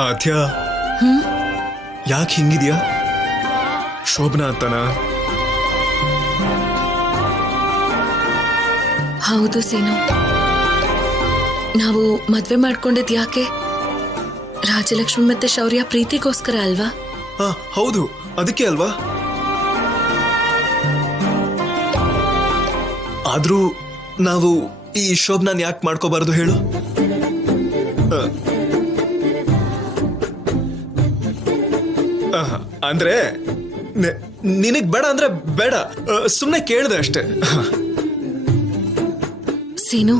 ಆದ್ಯ ಯಾಕೆ ಹಿಂಗಿದ್ಯಾ? ಶೋಭನಾ ಅಂತನಾ? ಹೌದು ಸೀನು, ನಾವು ಮದ್ವೆ ಮಾಡ್ಕೊಂಡಿದ್ ಯಾಕೆ? ರಾಜಲಕ್ಷ್ಮಿ ಮತ್ತೆ ಶೌರ್ಯ ಪ್ರೀತಿಗೋಸ್ಕರ ಅಲ್ವಾ? ಹೌದು, ಅದಕ್ಕೆ ಅಲ್ವಾ. ಆದ್ರೂ ನಾವು ಈ ಶೋಭನಾನ್ ಯಾಕೆ ಮಾಡ್ಕೋಬಾರ್ದು ಹೇಳು? ಅಂದ್ರೆ ನಿನಗ್ ಬೇಡ ಅಂದ್ರೆ ಬೇಡ, ಸುಮ್ನೆ ಕೇಳ್ದೆ ಅಷ್ಟೇ. ಸೀನು,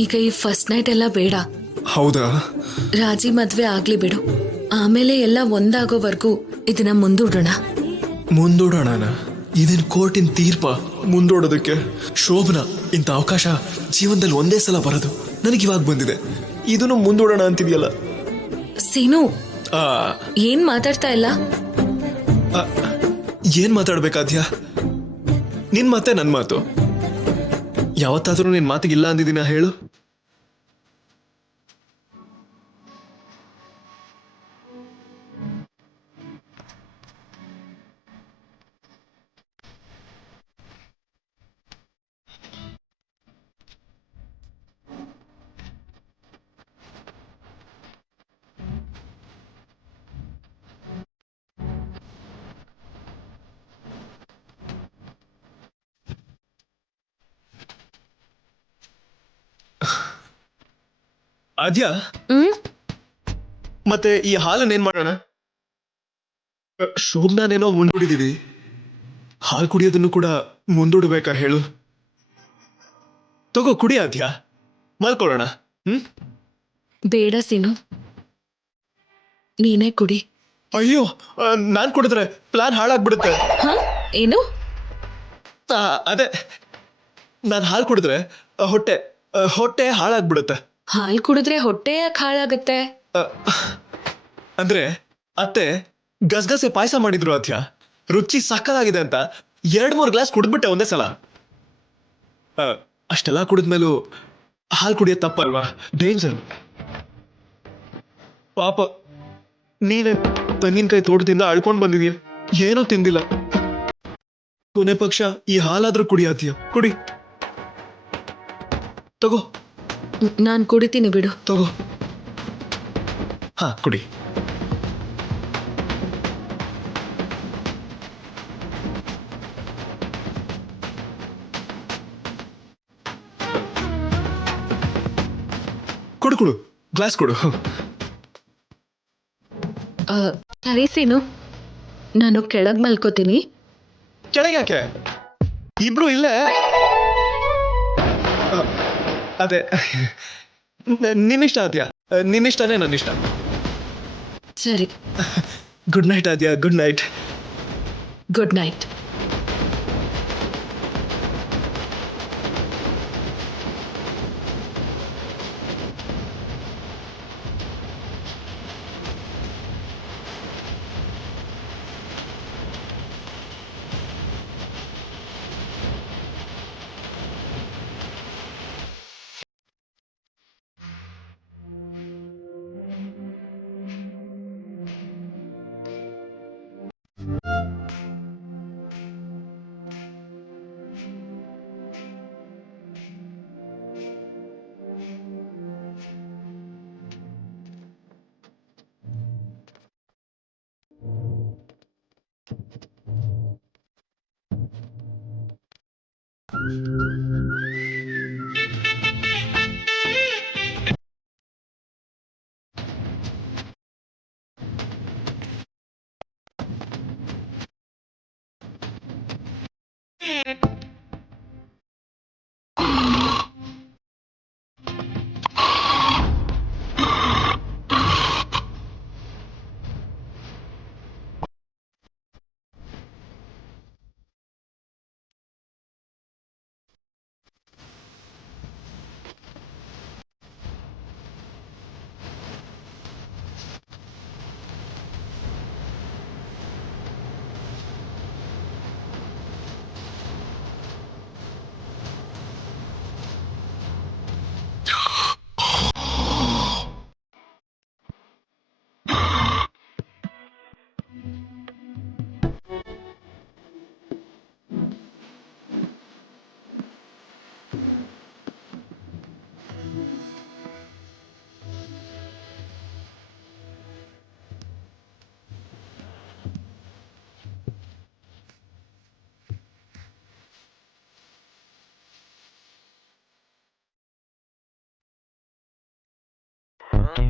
ಈಗ ಈ ಫಸ್ಟ್ ನೈಟ್ ಎಲ್ಲ ಬೇಡ. ಹೌದಾ? ರಾಜಿ ಮದ್ವೆ ಆಗ್ಲಿ ಬಿಡು, ಆಮೇಲೆ ಎಲ್ಲ ಒಂದಾಗೋವರೆಗೂ ಇದನ್ನ ಮುಂದೂಡೋಣ. ಮುಂದೂಡೋಣ? ಇದೇನ್ ಕೋರ್ಟಿನ ತೀರ್ಪ ಮುಂದೂಡೋದಕ್ಕೆ? ಶೋಭನಾ, ಇಂಥ ಅವಕಾಶ ಜೀವನದಲ್ಲಿ ಒಂದೇ ಸಲ ಬರೋದು, ನನಗಿವಾಗ ಬಂದಿದೆ. ಇದನ್ನು ಮುಂದೂಡೋಣ ಅಂತಿದೆಯಲ್ಲ. ಸೀನು, ಏನ್ ಮಾತಾಡ್ತಾ ಇಲ್ಲ? ಏನ್ ಮಾತಾಡ್ಬೇಕಾದ್ಯ? ನಿನ್ ಮಾತೆ ನನ್ ಮಾತು. ಯಾವತ್ತಾದ್ರೂ ನಿನ್ ಮಾತಿಗಿಲ್ಲ ಅಂದಿದ್ದೀನ ಹೇಳು? ಆದ್ಯ, ಮತ್ತೆ ಈ ಹಾಲನ್ನ ಏನ್ ಮಾಡೋಣ? ಶೋಭನಾನೇನೋ ಮುಂದೂಡಿದೀವಿ, ಹಾಲು ಕುಡಿಯೋದನ್ನು ಕೂಡ ಮುಂದೂಡ್ಬೇಕಾ ಹೇಳು? ತಗೋ ಕುಡಿ ಆದ್ಯ, ಮಲ್ಕೊಳ್ಳೋಣ. ಬೇಡ ಸೀನು, ನೀನೇ ಕುಡಿ. ಅಯ್ಯೋ, ನಾನ್ ಕುಡಿದ್ರೆ ಪ್ಲಾನ್ ಹಾಳಾಗ್ಬಿಡುತ್ತೆ. ಏನು? ಅದೇ, ನಾನ್ ಹಾಲು ಕುಡಿದ್ರೆ ಹೊಟ್ಟೆ ಹೊಟ್ಟೆ ಹಾಳಾಗ್ಬಿಡುತ್ತೆ. ಹಾಲು ಕುಡಿದ್ರೆ ಹೊಟ್ಟೆ ಯಾಕೆ ಹಾಳಾಗತ್ತೆ? ಅಂದ್ರೆ ಅತ್ತೆ ಗಸಗಸೆ ಪಾಯಸ ಮಾಡಿದ್ರು ಅತ್ಯ, ರುಚಿ ಸಕ್ಕದಾಗಿದೆ ಅಂತ 2-3 ಗ್ಲಾಸ್ ಕುಡಿದ್ಬಿಟ್ಟೆ ಒಂದೇ ಸಲ. ಅಷ್ಟೆಲ್ಲ ಕುಡಿದ್ಮೇಲೂ ಹಾಲು ಕುಡಿಯೋದು ತಪ್ಪಲ್ವಾ? ಡೇಂಜರ್. ಪಾಪ ನೀನೇ ತೆಂಗಿನಕಾಯಿ ತೋಟದಿಂದ ಅಳ್ಕೊಂಡ್ ಬಂದಿದೀಯ, ಏನೋ ತಿಂದಿಲ್ಲ. ಕೊನೆ ಪಕ್ಷ ಈ ಹಾಲಾದ್ರೂ ಕುಡಿಯಾತೀಯ, ಕುಡಿ. ತಗೋ. ನಾನ್ ಕುಡಿತೀನಿ ಬಿಡು. ತಗೋ. ಕುಡಿ. ಕೊಡು ಕೊಡು, ಗ್ಲಾಸ್ ಕೊಡು. ಸರಿ ಸೀನು, ನಾನು ಕೆಳಗ್ ಮಲ್ಕೋತೀನಿ. ಕೆಳಗೆ ಯಾಕೆ? ಇಬ್ರು ಇಲ್ಲೇ. ಅದೇ, ನಿನ್ನಿಷ್ಟ ಆದ್ಯಾ, ನಿನ್ನಿಷ್ಟನೇ ನನ್ನಿಷ್ಟ. ಸರಿ. Good night Aadya, good night. Good night. Okay